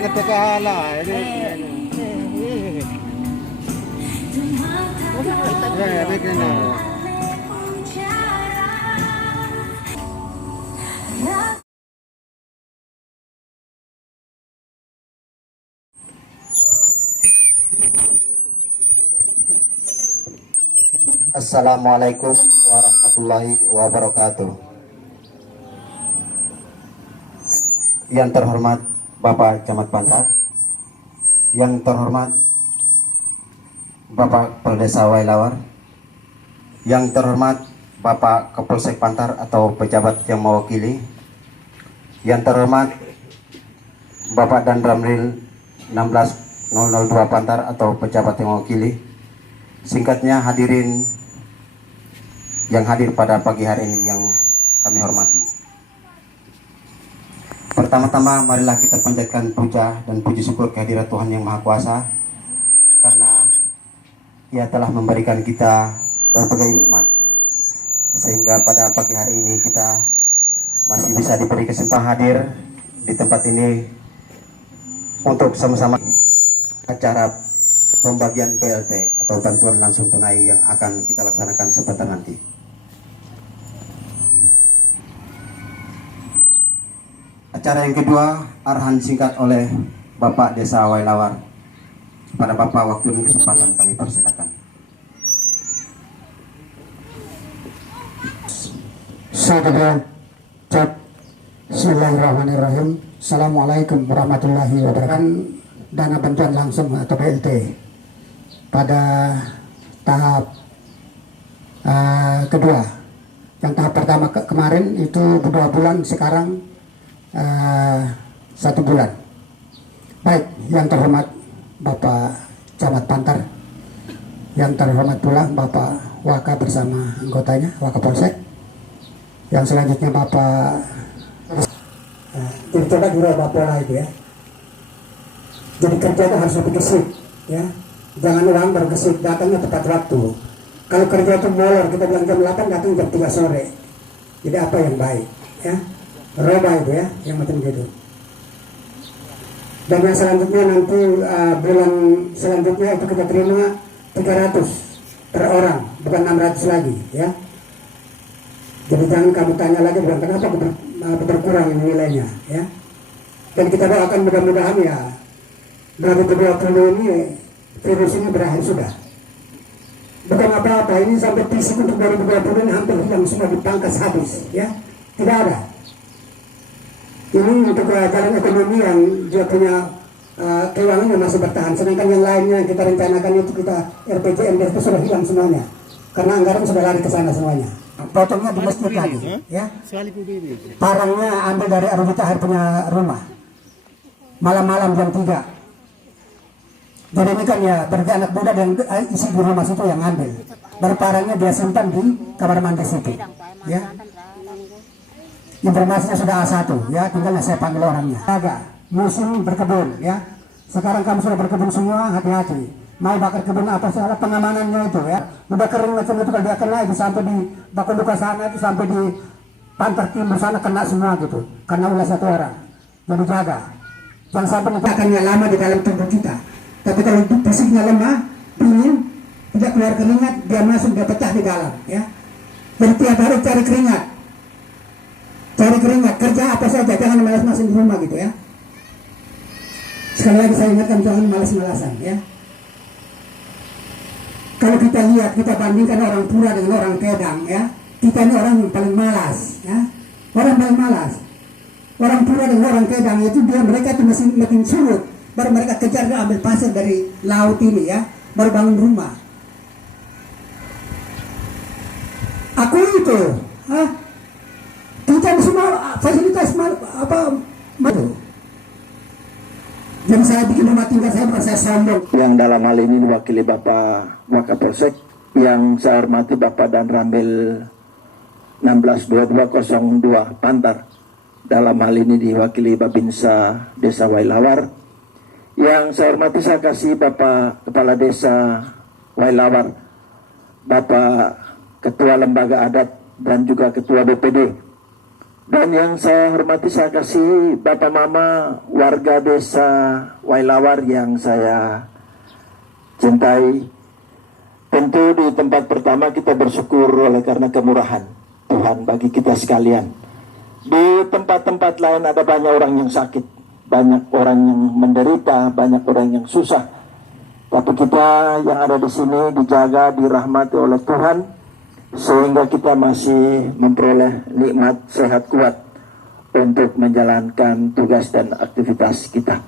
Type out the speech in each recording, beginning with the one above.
na pagkahala. Assalamualaikum warahmatullahi wabarakatuh. Yang terhormat Bapak Camat Pantar, yang terhormat Bapak Peldesa Wailawar, yang terhormat Bapak Kapolsek Pantar atau pejabat yang mewakili, yang terhormat Bapak Dan Ramil 16002 Pantar atau pejabat yang mewakili, singkatnya hadirin yang hadir pada pagi hari ini yang kami hormati. Pertama-tama marilah kita panjatkan puja dan puji syukur kehadirat Tuhan Yang Maha Kuasa, karena Ia telah memberikan kita berbagai nikmat sehingga pada pagi hari ini kita masih bisa diberi kesempatan hadir di tempat ini untuk sama-sama acara pembagian BLT atau bantuan langsung tunai yang akan kita laksanakan sebentar nanti. Acara yang kedua, arahan singkat oleh Bapak Desa Wailawar. Pada Bapak waktu dan kesempatan kami persilakan. Saudara Cep, Bismillahirrahmanirrahim. Assalamualaikum warahmatullahi wabarakatuh. Dana bantuan langsung atau BLT pada tahap kedua. Yang tahap pertama kemarin itu 2 bulan, sekarang 1 bulan. Baik, yang terhormat Bapak Camat Pantar, yang terhormat pula Bapak Waka bersama anggotanya, Waka Polsek. Yang selanjutnya Bapak coba dulu Bapak itu ya. Jadi kerja itu harus lebih gesit ya. Jangan orang bergesit, datangnya tepat waktu. Kalau kerja itu molor, kita bilang jam 8 datang jam 3 sore. Jadi apa yang baik ya? Roba itu ya, yang macam gitu. Dan yang selanjutnya nanti bulan selanjutnya itu kita terima 300 per orang, bukan 600 lagi ya. Jadi jangan kamu tanya lagi bukan kenapa berkurang nilainya ya. Dan kita doakan mudah-mudahan ya 2020 ini virus ini berakhir sudah. Bukan apa-apa, ini sampai fisik untuk 2020 ini hampir hilang semua, dipangkas habis ya. Tidak ada. Ini untuk jalan ekonomi yang dia punya keuangan yang masih bertahan. Sedangkan yang lainnya yang kita rencanakan itu kita RPJMD itu sudah hilang semuanya. Karena anggaran sudah lari ke sana semuanya. Potongnya di masjid lagi ya. Parangnya ambil dari Arwah Tahir punya rumah. Malam-malam jam 3. Jadi ini kan ya berarti anak muda dan isi di rumah situ yang ambil. Berparangnya dia simpan di kamar mandi situ ya. Informasinya sudah A1 ya, tinggalnya saya panggil orangnya. Agak musim berkebun ya. Sekarang kamu sudah berkebun semua, hati-hati. Mau bakar kebun apa salah pengamanannya itu ya. Udah kering macam itu kalau dia kena itu sampai di Bakunduka sana itu sampai di Pantar Timur sana kena semua gitu. Karena ulah 1 orang. Jadi jaga. Jangan sampai nanti akannya lama di dalam tubuh kita. Tapi kalau fisiknya lemah, dingin, tidak keluar keringat, dia masuk, dia pecah di dalam ya. Jadi tiap hari cari keringat. Cari keringat, kerja apa saja, jangan malas-malasan di rumah gitu ya. Sekali lagi saya ingatkan, jangan malas-malasan ya. Kalau kita lihat, kita bandingkan orang Pura dengan orang Kedang ya. Kita ini orang yang paling malas ya. Orang paling malas. Orang Pura dengan orang Kedang itu mereka itu mesin surut. Baru mereka kejar, dia ambil pasir dari laut ini ya. Baru bangun rumah. Aku itu, kita semua fasilitas dan saya bikin rumah tinggal saya bukan saya sombong. Yang dalam hal ini diwakili Bapak Wakapolsek, yang saya hormati Bapak Dan Ramil 162202 Pantar. Dalam hal ini diwakili Babinsa Desa Wailawar. Yang saya hormati saya kasih Bapak Kepala Desa Wailawar, Bapak Ketua Lembaga Adat dan juga Ketua BPD, Dan yang saya hormati, saya kasih Bapak Mama warga desa Wailawar yang saya cintai. Tentu di tempat pertama kita bersyukur oleh karena kemurahan Tuhan bagi kita sekalian. Di tempat-tempat lain ada banyak orang yang sakit, banyak orang yang menderita, banyak orang yang susah. Tapi kita yang ada di sini dijaga, dirahmati oleh Tuhan, sehingga kita masih memperoleh nikmat sehat kuat untuk menjalankan tugas dan aktivitas kita.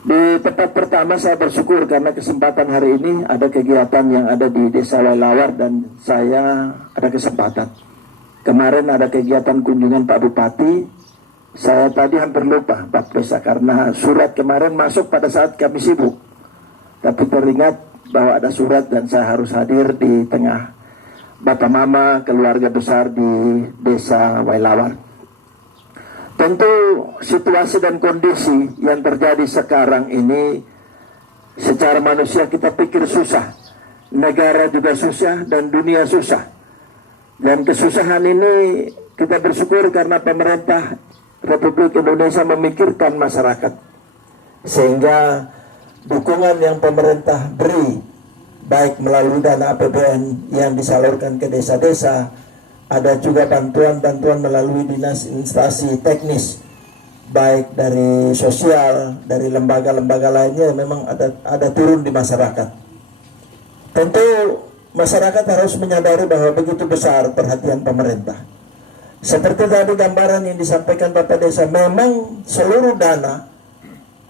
Di tempat pertama saya bersyukur karena kesempatan hari ini ada kegiatan yang ada di Desa Wailawar dan saya ada kesempatan. Kemarin ada kegiatan kunjungan Pak Bupati. Saya tadi hampir lupa Pak Desa karena surat kemarin masuk pada saat kami sibuk. Tapi teringat bahwa ada surat dan saya harus hadir di tengah Bapak Mama keluarga besar di Desa Wailawar. Tentu situasi dan kondisi yang terjadi sekarang ini secara manusia kita pikir susah. Negara juga susah dan dunia susah. Dan kesusahan ini kita bersyukur karena pemerintah Republik Indonesia memikirkan masyarakat. Sehingga dukungan yang pemerintah beri, baik melalui dana APBN yang disalurkan ke desa-desa, ada juga bantuan-bantuan melalui dinas instansi teknis, baik dari sosial, dari lembaga-lembaga lainnya, memang ada turun di masyarakat. Tentu masyarakat harus menyadari bahwa begitu besar perhatian pemerintah. Seperti tadi gambaran yang disampaikan Bapak Desa, memang seluruh dana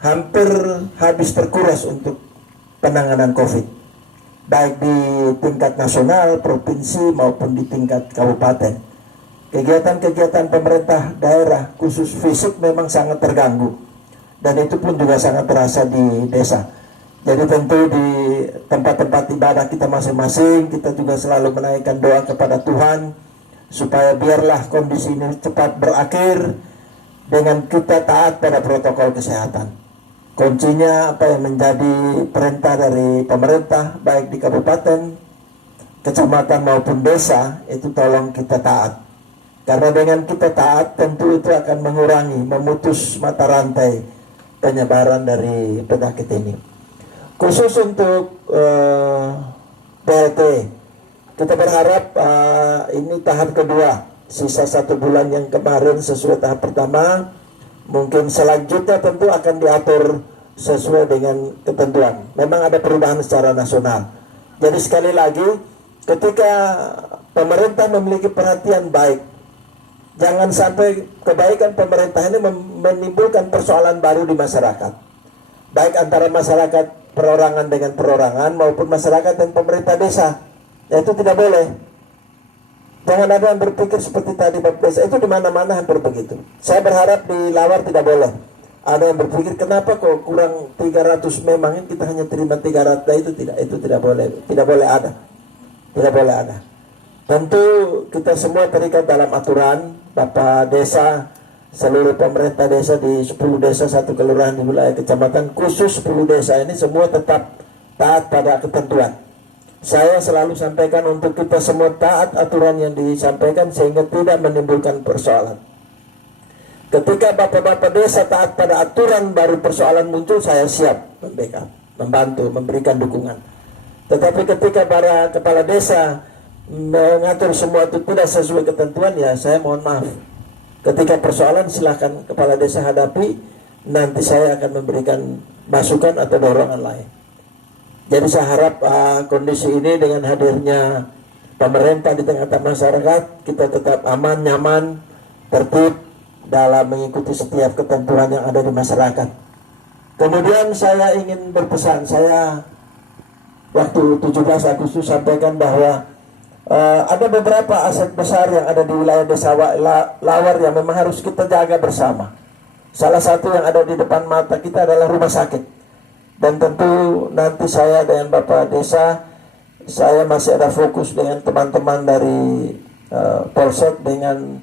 hampir habis terkuras untuk penanganan COVID, baik di tingkat nasional, provinsi maupun di tingkat kabupaten. Kegiatan-kegiatan pemerintah daerah khusus fisik memang sangat terganggu, dan itu pun juga sangat terasa di desa. Jadi tentu di tempat-tempat ibadah kita masing-masing, kita juga selalu menaikkan doa kepada Tuhan supaya biarlah kondisi ini cepat berakhir dengan kita taat pada protokol kesehatan. Kuncinya apa yang menjadi perintah dari pemerintah baik di kabupaten, kecamatan maupun desa, itu tolong kita taat. Karena dengan kita taat tentu itu akan mengurangi, memutus mata rantai penyebaran dari penyakit ini. Khusus untuk PLT, kita berharap ini tahap kedua, sisa 1 bulan yang kemarin sesuai tahap pertama. Mungkin selanjutnya tentu akan diatur sesuai dengan ketentuan. Memang ada perubahan secara nasional. Jadi sekali lagi, ketika pemerintah memiliki perhatian baik, jangan sampai kebaikan pemerintah ini menimbulkan persoalan baru di masyarakat. Baik antara masyarakat perorangan dengan perorangan maupun masyarakat dan pemerintah desa. Ya, itu tidak boleh. Jangan ada yang berpikir seperti tadi Bapak Desa, itu di mana-mana hampir begitu. Saya berharap di Lawar tidak boleh. Ada yang berpikir kenapa kok kurang 300, memangnya kita hanya terima 300, itu tidak boleh, tidak boleh ada. Tidak boleh ada. Tentu kita semua terikat dalam aturan. Bapak Desa, seluruh pemerintah desa di 10 desa 1 kelurahan di wilayah kecamatan, khusus 10 desa ini semua tetap taat pada ketentuan. Saya selalu sampaikan untuk kita semua taat aturan yang disampaikan sehingga tidak menimbulkan persoalan. Ketika bapak-bapak desa taat pada aturan, baru persoalan muncul, saya siap membackup, membantu, memberikan dukungan. Tetapi ketika para kepala desa mengatur semua itu tidak sesuai ketentuan, ya saya mohon maaf. Ketika persoalan silakan kepala desa hadapi, nanti saya akan memberikan masukan atau dorongan lain. Jadi saya harap kondisi ini dengan hadirnya pemerintah di tengah-tengah masyarakat, kita tetap aman, nyaman, tertib dalam mengikuti setiap ketentuan yang ada di masyarakat. Kemudian saya ingin berpesan, saya waktu 17 Agustus sampaikan bahwa ada beberapa aset besar yang ada di wilayah Desa Lawar yang memang harus kita jaga bersama. Salah satu yang ada di depan mata kita adalah rumah sakit. Dan tentu nanti saya dengan Bapak Desa, saya masih ada fokus dengan teman-teman dari Polsek dengan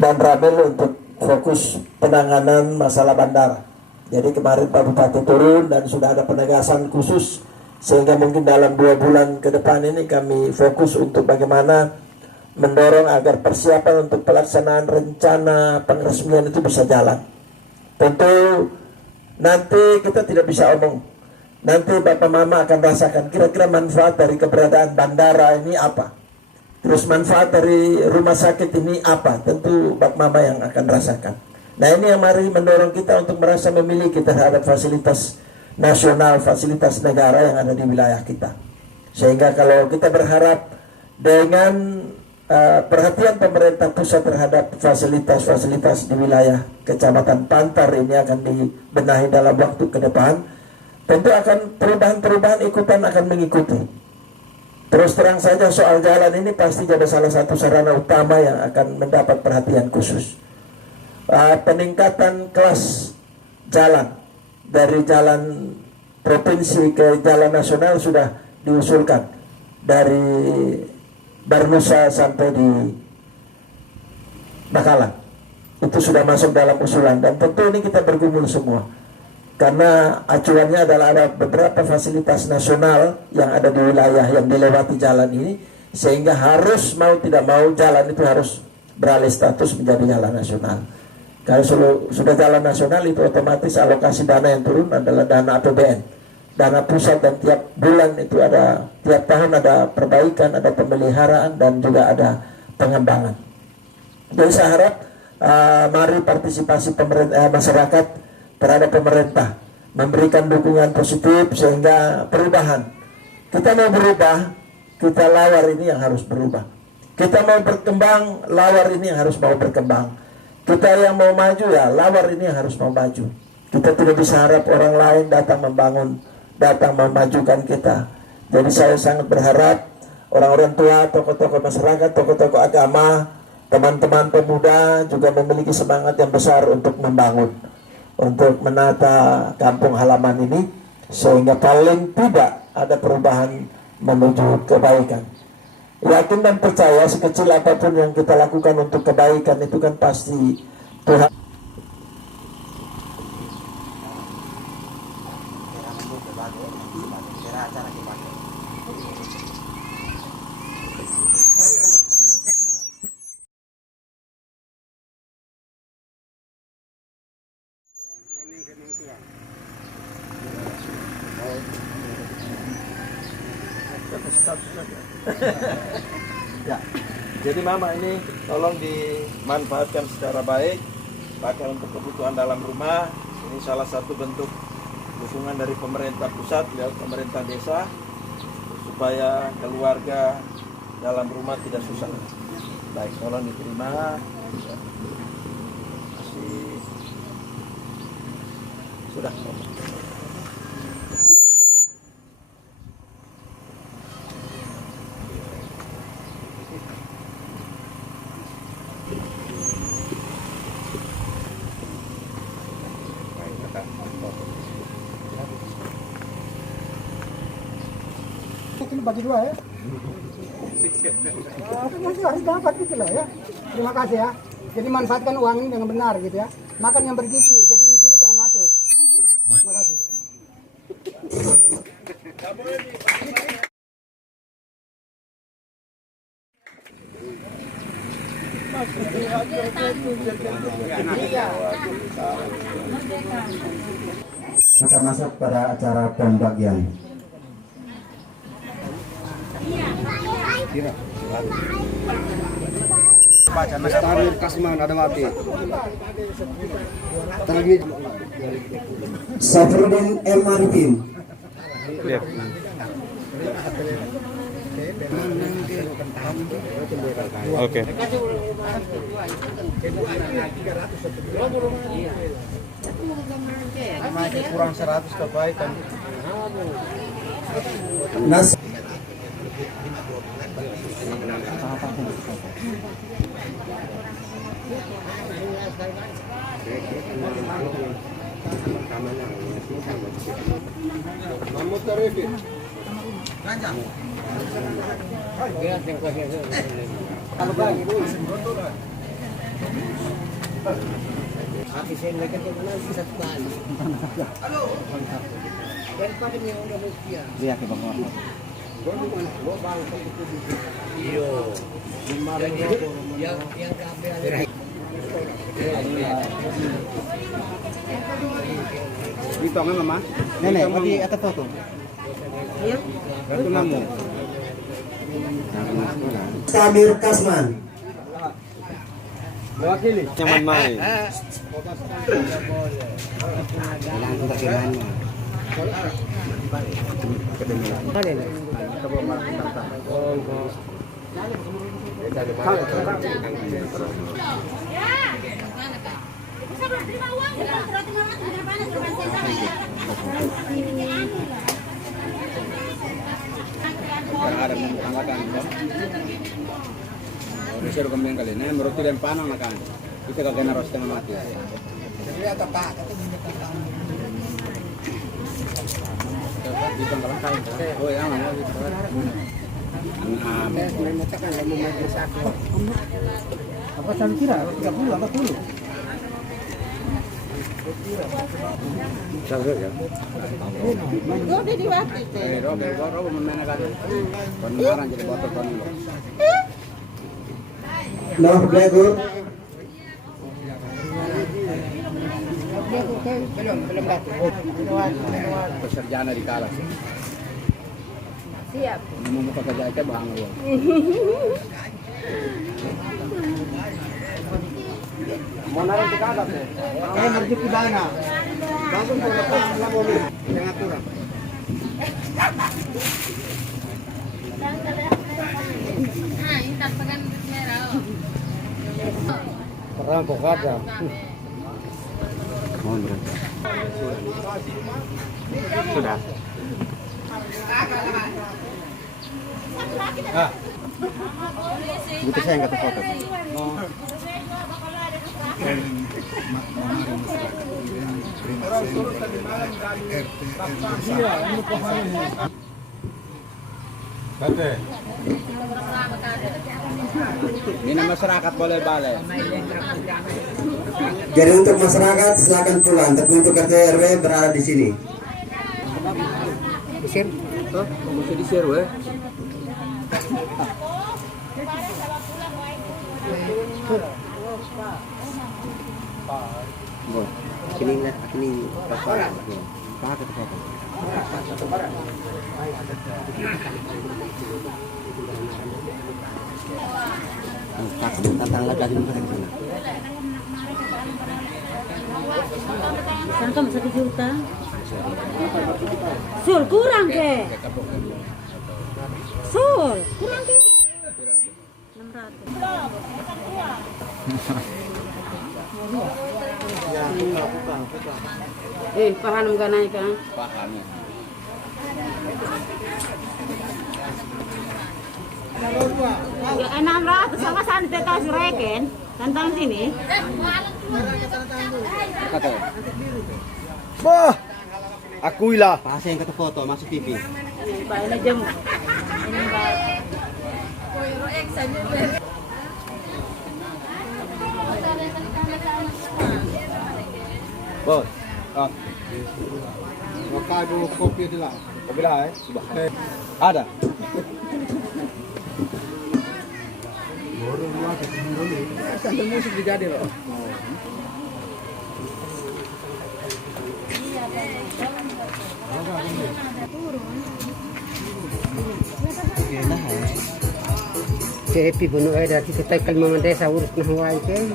dan Ramil untuk fokus penanganan masalah bandara. Jadi kemarin Pak Bupati turun dan sudah ada penegasan khusus, sehingga mungkin dalam 2 bulan ke depan ini kami fokus untuk bagaimana mendorong agar persiapan untuk pelaksanaan rencana penresmian itu bisa jalan. Tentu nanti kita tidak bisa omong. Nanti Bapak Mama akan rasakan kira-kira manfaat dari keberadaan bandara ini apa. Terus manfaat dari rumah sakit ini apa. Tentu Bapak Mama yang akan rasakan. Nah ini yang mari mendorong kita untuk merasa memiliki terhadap fasilitas nasional, fasilitas negara yang ada di wilayah kita. Sehingga kalau kita berharap dengan perhatian pemerintah pusat terhadap fasilitas-fasilitas di wilayah Kecamatan Pantar ini akan dibenahi dalam waktu ke depan, tentu akan perubahan-perubahan ikutan akan mengikuti. Terus terang saja soal jalan ini pasti jadi salah satu sarana utama yang akan mendapat perhatian khusus. Peningkatan kelas jalan dari jalan provinsi ke jalan nasional sudah diusulkan dari Barnusa sampai di Bakalan. Itu sudah masuk dalam usulan dan tentu ini kita bergumul semua. Karena acuannya adalah ada beberapa fasilitas nasional yang ada di wilayah yang dilewati jalan ini, sehingga harus mau tidak mau jalan itu harus beralih status menjadi jalan nasional. Kalau sudah jalan nasional itu otomatis alokasi dana yang turun adalah dana APBN. Dana pusat, dan tiap bulan itu ada, tiap tahun ada perbaikan, ada pemeliharaan, dan juga ada pengembangan. Jadi saya harap mari partisipasi masyarakat terhadap pemerintah, memberikan dukungan positif sehingga perubahan. Kita mau berubah, kita lawar ini yang harus berubah. Kita mau berkembang, lawar ini yang harus mau berkembang. Kita yang mau maju ya, lawar ini yang harus mau maju. Kita tidak bisa harap orang lain datang membangun, datang memajukan kita. Jadi saya sangat berharap orang-orang tua, tokoh-tokoh masyarakat, tokoh-tokoh agama, teman-teman pemuda juga memiliki semangat yang besar untuk membangun, untuk menata kampung halaman ini, sehingga paling tidak ada perubahan menuju kebaikan. Yakin dan percaya sekecil apapun yang kita lakukan untuk kebaikan itu kan pasti Tuhan. Ya, jadi Mama ini tolong dimanfaatkan secara baik, pakai untuk kebutuhan dalam rumah. Ini salah satu bentuk dukungan dari pemerintah pusat lewat pemerintah desa supaya keluarga dalam rumah tidak susah. Baik, tolong diterima. Masih sudah. Ini bagi dua ya. Nanti harus dapat gitu loh ya. Terima kasih ya. Jadi manfaatkan uang ini dengan benar gitu ya. Makan yang bergizi. Jadi ini dulu jangan masuk. Terima kasih. Kita masuk pada acara pembagian. Tanur Kasman ada mati. Safruddin M. Arifin. Oke. Masih kurang 100 kebaikan. Nas Dito nga mama. Nenek, mati atas foto. Ito mo. Samir Kasman. Mewakili. Nyaman mai. Ada angkatan bom. Disuruh kembali kali ini meroti dan panang makan. Kita kagak naruh setengah mati. Di tengah kain. Oh ya, mana gitu. Apa saya kira 30 apa 10? Robo memenakan. Pengenaran jadi botol panen. Noh Blegur. Peserjana di kalas. Siap. Mau muka kerja aja bang. Mau narik ke kalas ya? Menuju ke mana? Langsung ke depan mobil. Jangan kurang. Ah, ini tanpakan merah. Perampok ada. Mohon berhenti. Sudah. Butuh saya yang kata foto. Ini masyarakat boleh balik. Jadi untuk masyarakat silakan pulang, tapi untuk RT RW berada di sini. Tuh, mesti di-share weh. Sini enggak, sini pakai foto. Tantang lagi di sana. Sangka 1 juta. Sul kurang ke? Sul kurang ke? 600. Paham enggak naik kan? Paham ya. Ya 600 sama santai tahu sureken. Tantang sini. Kata. Bah. Akuilah. Pak yang kata foto masuk TV. Baik na jam. Ini baik. Bos. Ah. Waktu kopi adalah. Kopi lah Ada. Sambil musik dijadi loh. Cepi bunuh ada kita tekal mga desa urus na Hawaii ke.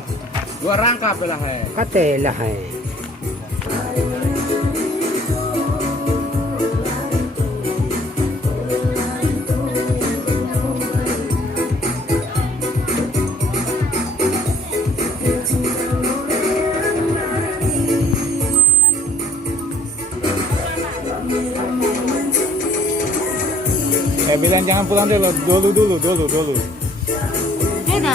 Dua rangkap lah Katela hai. Bilang jangan pulang dulu, dulu. Beda.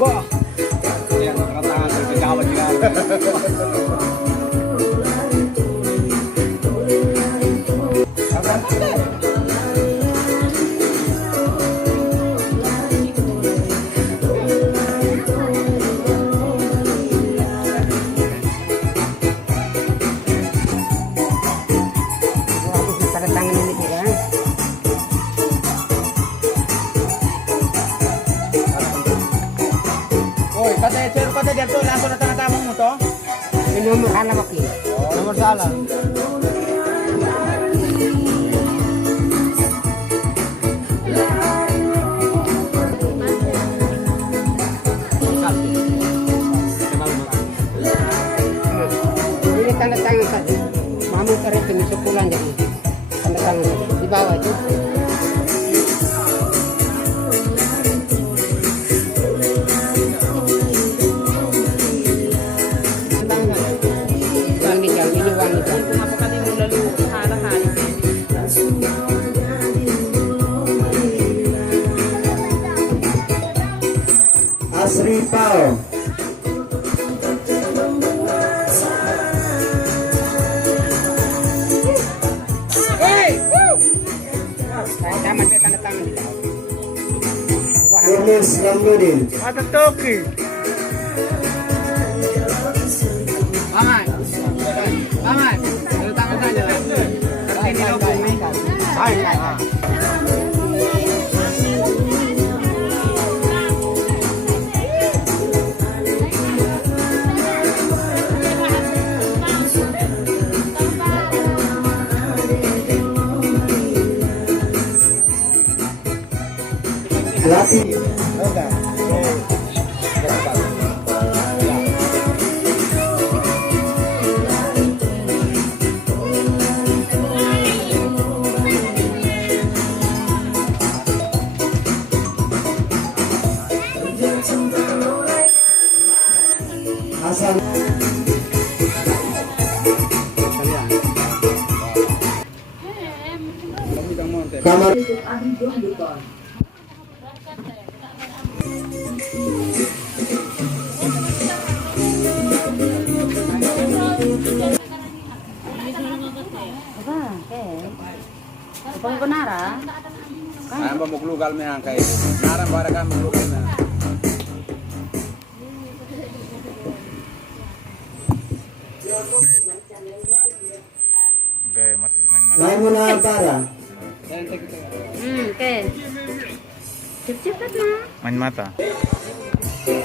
Bah. Ya, kata-kata kita awal kita. nomor salah pakai. Nomor salah. Ini tanda tangan tadi. Mami tarik ini sepulang jadi tanda tangan tadi. Di bawah itu. Wangi jauh ini wangi jauh. Kenapa kami mau lalu hari-hari? Asri Pao. Sama dia tanda tangan di bawah. Ernest Ramudin. Ada toki. Paman. Paman. Tanda tangan saja lah. Kartini logo. Hai. Pelatih. Hasan. Kamar. Pag kunara, Ayam pemuklugal me ang kay. Naran para kami muklugal na. Oke, main mata. Maimuna Bara. oke. Cepet-cepet na. Main mata.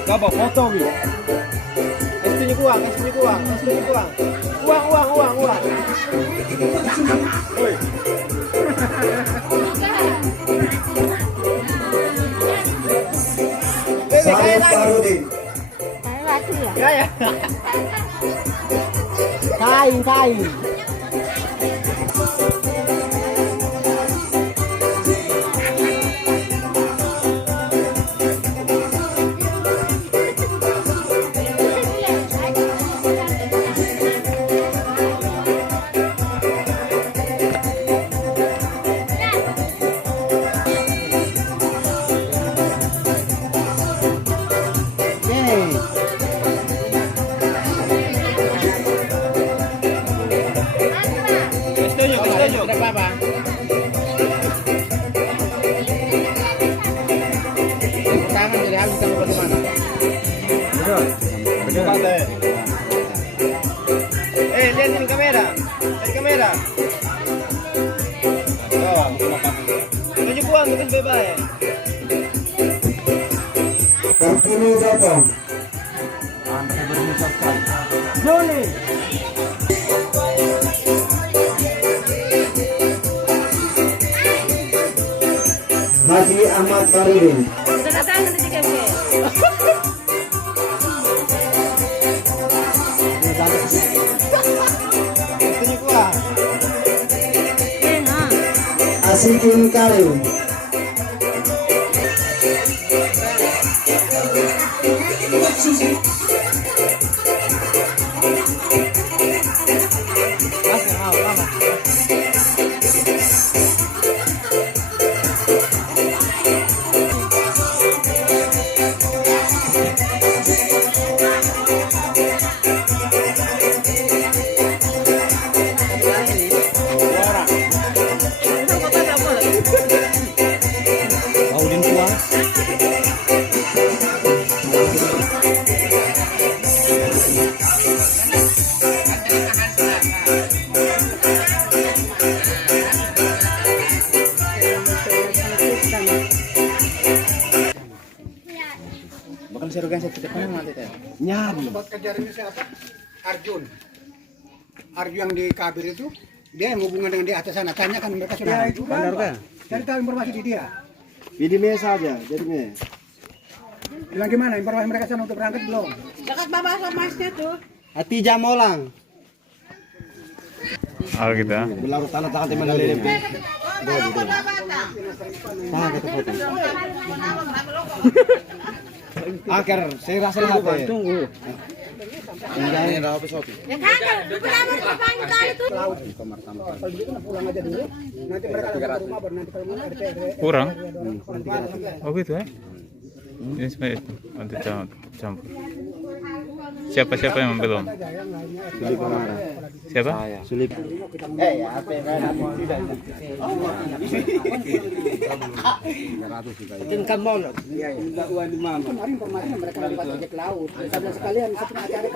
Kaba foto wi. Estunyo kuang, estunyo kuang, estunyo kuang. Uang. Oi. Saya Farudin. Saya lagi ya. Kaya. Kain. Estunyo, tidak apa-apa. Tangan jadi habis sama bagaimana? Betul. Lihat ini kamera. Dari kamera. Oh, tunjuk uang terus bebas. Kartini Jatong. Joni. Haji Ahmad Farudin. Tanda tangan di KMK. Tunjuk uang. Asikin Karim. Bakal seru kan saya tidak pernah mati teh. Nyari. Arjun yang di Kabir itu, dia yang hubungan dengan di atas sana. Tanyakan mereka sudah. Ya, itu benar kan? Cari tahu informasi di dia. Ini mes saja, jadinya. Bilang gimana informasi mereka sana untuk berangkat belum? Dekat bawah masnya tuh. Hati jamolang. Oh gitu. Belarut tanah tangan teman lele. Akhir saya rasa hati. Tunggu. Ini rawa pesopi. Ya kan, berapa berapa kali tuh? Kalau begitu pulang aja dulu. Nanti mereka ke rumah baru nanti kalau mau RT. Kurang? Oh gitu ya? Ini sebenarnya untuk campur. Siapa yang belum? Siapa? Sulip. Kemarin informasinya mereka lewat ojek laut. Sekalian sekalian acara